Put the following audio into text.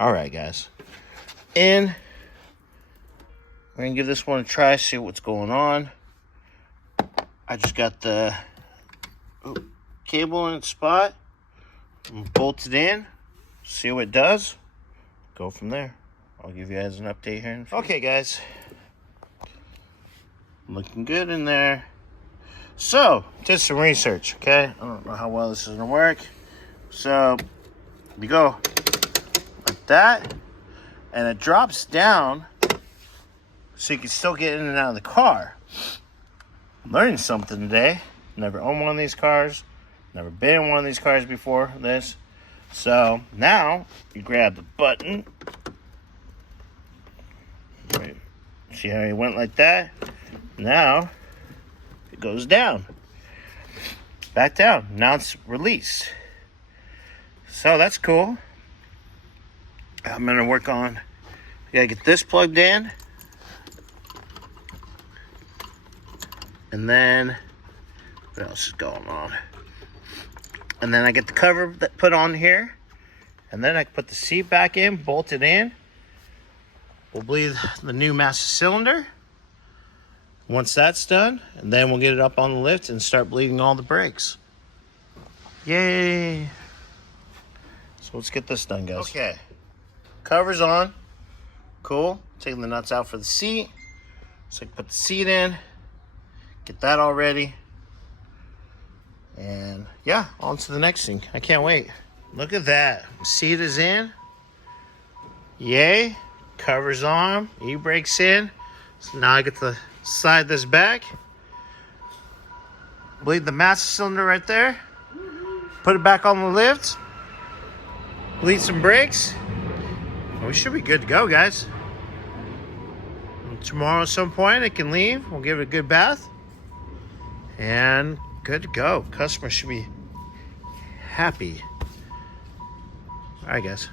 All right, guys. And we're gonna give this one a try, see what's going on. I just got the cable in its spot, bolted in, see what it does, go from there. I'll give you guys an update here. Okay, guys. Looking good in there. So, did some research, okay? I don't know how well this is gonna work. So, you go like that, and it drops down so you can still get in and out of the car. I'm learning something today. Never owned one of these cars. Never been in one of these cars before this. So, now, you grab the button. Right. See how it went like that? Now, it goes down. Back down. Now it's released. So that's cool. I'm going to work on, I got to get this plugged in. And then, what else is going on? And then I get the cover that put on here. And then I can put the seat back in, bolt it in. We'll bleed the new master cylinder. Once that's done, and then we'll get it up on the lift and start bleeding all the brakes. Yay! So let's get this done, guys. Okay, cover's on. Cool. Taking the nuts out for the seat. So I can put the seat in. Get that all ready. And yeah, on to the next thing. I can't wait. Look at that. Seat is in. Yay. Cover's on. E-brake's in. So now I get to slide this back. Bleed the master cylinder right there. Put it back on the lift. Bleed some brakes. We should be good to go, guys. And tomorrow at some point it can leave. We'll give it a good bath. And good to go. Customer should be happy. All right, guys.